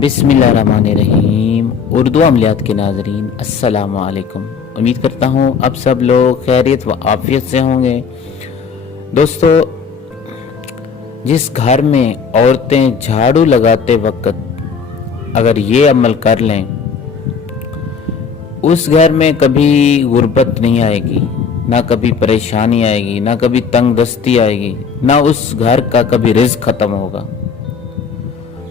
बिस्मिल्लाहिर्रहमानिर्रहीम। उर्दू अमलियात के नाज़रीन अस्सलाम वालेकुम। उम्मीद करता हूँ अब सब लोग खैरियत व आफियत से होंगे। दोस्तों, जिस घर में औरतें झाड़ू लगाते वक्त अगर ये अमल कर लें, उस घर में कभी गुर्बत नहीं आएगी, ना कभी परेशानी आएगी, ना कभी तंगदस्ती आएगी, ना उस घर का कभी रिज़्क ख़त्म होगा।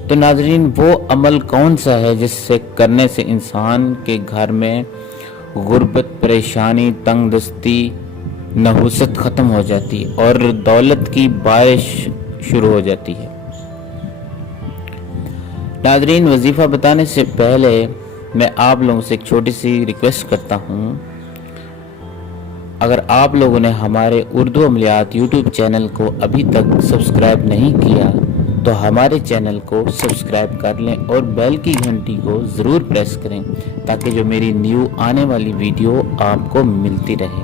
तो नाज़रीन, वो अमल कौन सा है जिससे करने से इंसान के घर में गुर्बत, परेशानी, तंगदस्ती, नहुसत ख़त्म हो जाती है और दौलत की बारिश शुरू हो जाती है। नाज़रीन, वजीफ़ा बताने से पहले मैं आप लोगों से एक छोटी सी रिक्वेस्ट करता हूँ। अगर आप लोगों ने हमारे उर्दू अमलियात यूट्यूब चैनल को अभी तक सब्सक्राइब नहीं किया तो हमारे चैनल को सब्सक्राइब कर लें और बेल की घंटी को ज़रूर प्रेस करें ताकि जो मेरी न्यू आने वाली वीडियो आपको मिलती रहे।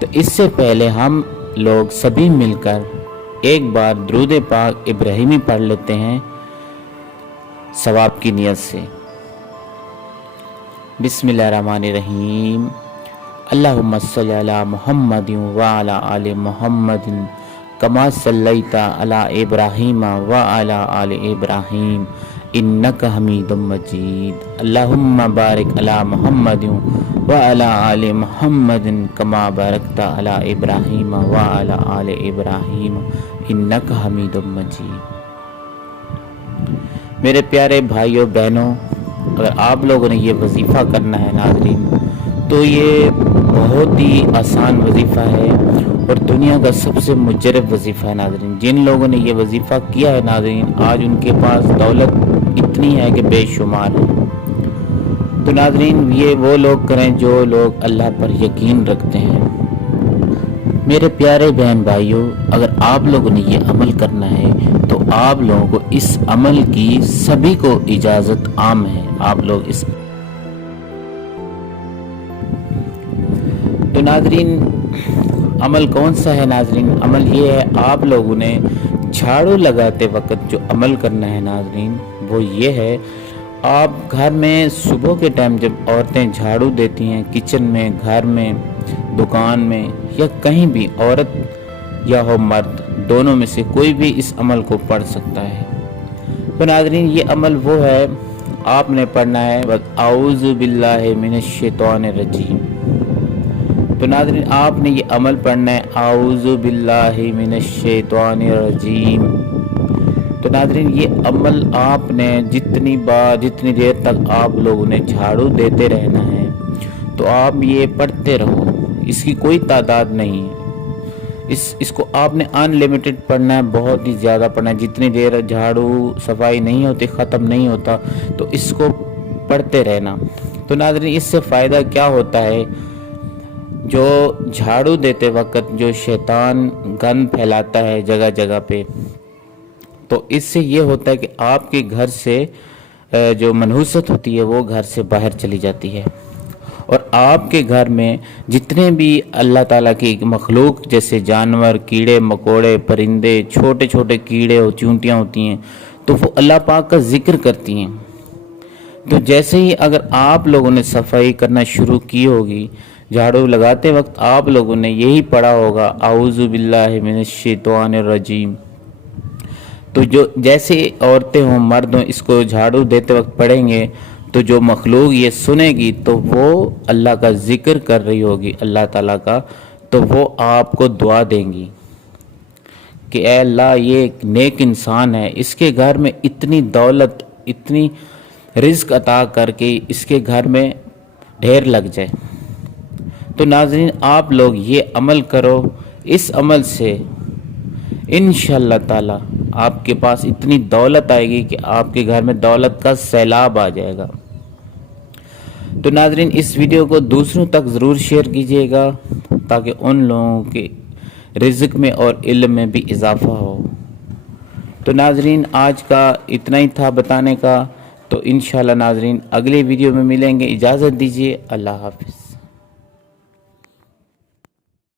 तो इससे पहले हम लोग सभी मिलकर एक बार दुरूद पाक इब्राहिमी पढ़ लेते हैं सवाब की नियत से। बिस्मिल्लाहिर्रहमानिर्रहीम। अल्लाहुम्मा सल्ली अला मुहम्मदिन व अला आलि मुहम्मदिन कमा सल्लैता अला इब्राहीम व अला आलि इब्राहीम इन्नका हमीदुम मजीद। अल्लाहुम्मा बारिक अला मुहम्मदिन व अला आलि मुहम्मदिन कमा बारकता अला इब्राहीम व अला आलि इब्राहीम इन्नका हमीदुम मजीद। मेरे प्यारे भाइयों बहनों, अगर आप लोगों ने ये वजीफ़ा करना है नाज़रीन, तो ये बहुत ही आसान वजीफ़ा है और दुनिया का सबसे मुजरब वजीफ़ा है नाज़रीन। जिन लोगों ने ये वजीफ़ा किया है नाज़रीन, आज उनके पास दौलत इतनी है कि बेशुमार है। तो नाज़रीन, ये वो लोग करें जो लोग अल्लाह पर यकीन रखते हैं। मेरे प्यारे बहन भाइयों, अगर आप लोगों ने ये अमल करना है तो आप लोगों को इस अमल की सभी को इजाज़त आम है। आप लोग इस तो नाज़रीन, अमल कौन सा है नाज़रीन? अमल ये है, आप लोगों ने झाड़ू लगाते वक्त जो अमल करना है नाज़रीन, वो ये है, आप घर में सुबह के टाइम जब औरतें झाड़ू देती हैं, किचन में, घर में, दुकान में या कहीं भी, औरत या हो मर्द, दोनों में से कोई भी इस अमल को पढ़ सकता है। तो नाज़रीन, ये अमल वो है, आपने पढ़ना है आऊज़ु बिल्लाहि मिनश शैतानिर रजीम। तो नाज़रीन, आपने ये अमल पढ़ना है आऊज़ु बिल्लाहि मिनश शैतानिर रजीम। तो नाज़रीन, ये अमल आपने जितनी देर तक आप लोगों ने झाड़ू देते रहना है, तो आप ये पढ़ते रहो। इसकी कोई तादाद नहीं है। इसको आपने अनलिमिटेड पढ़ना है, बहुत ही ज़्यादा पढ़ना है। जितनी देर झाड़ू सफाई नहीं होती, ख़त्म नहीं होता, तो इसको पढ़ते रहना। तो नाज़रीन, इससे फ़ायदा क्या होता है? जो झाड़ू देते वक्त जो शैतान गंद फैलाता है जगह जगह पे, तो इससे ये होता है कि आपके घर से जो मनहूसत होती है वो घर से बाहर चली जाती है और आपके घर में जितने भी अल्लाह ताला की मखलूक जैसे जानवर, कीड़े मकोड़े, परिंदे, छोटे छोटे कीड़े और चूंटियाँ होती हैं, तो वो अल्लाह पाक का जिक्र करती हैं। तो जैसे ही अगर आप लोगों ने सफाई करना शुरू की होगी, झाड़ू लगाते वक्त आप लोगों ने यही पढ़ा होगा आऊज़ु बिल्लाहि मिनश शैतानिर रजीम, तो जो जैसे औरतें हों मर्द हों, इसको झाड़ू देते वक्त पढ़ेंगे तो जो मखलूक ये सुनेगी तो वो अल्लाह का जिक्र कर रही होगी, अल्लाह ताला का, तो वो आपको दुआ देंगी कि ऐ अल्लाह, ये एक नेक इंसान है, इसके घर में इतनी दौलत, इतनी रिज़्क अता करके इसके घर में ढेर लग जाए। तो नाज़रीन, आप लोग ये अमल करो। इस अमल से इंशाअल्लाह ताला आपके पास इतनी दौलत आएगी कि आपके घर में दौलत का सैलाब आ जाएगा। तो नाज़रीन, इस वीडियो को दूसरों तक ज़रूर शेयर कीजिएगा ताकि उन लोगों के रिज़्क में और इल्म में भी इजाफ़ा हो। तो नाज़रीन, आज का इतना ही था बताने का। तो इंशाअल्लाह नाज़रीन, अगले वीडियो में मिलेंगे। इजाज़त दीजिए। अल्लाह हाफ़िज़।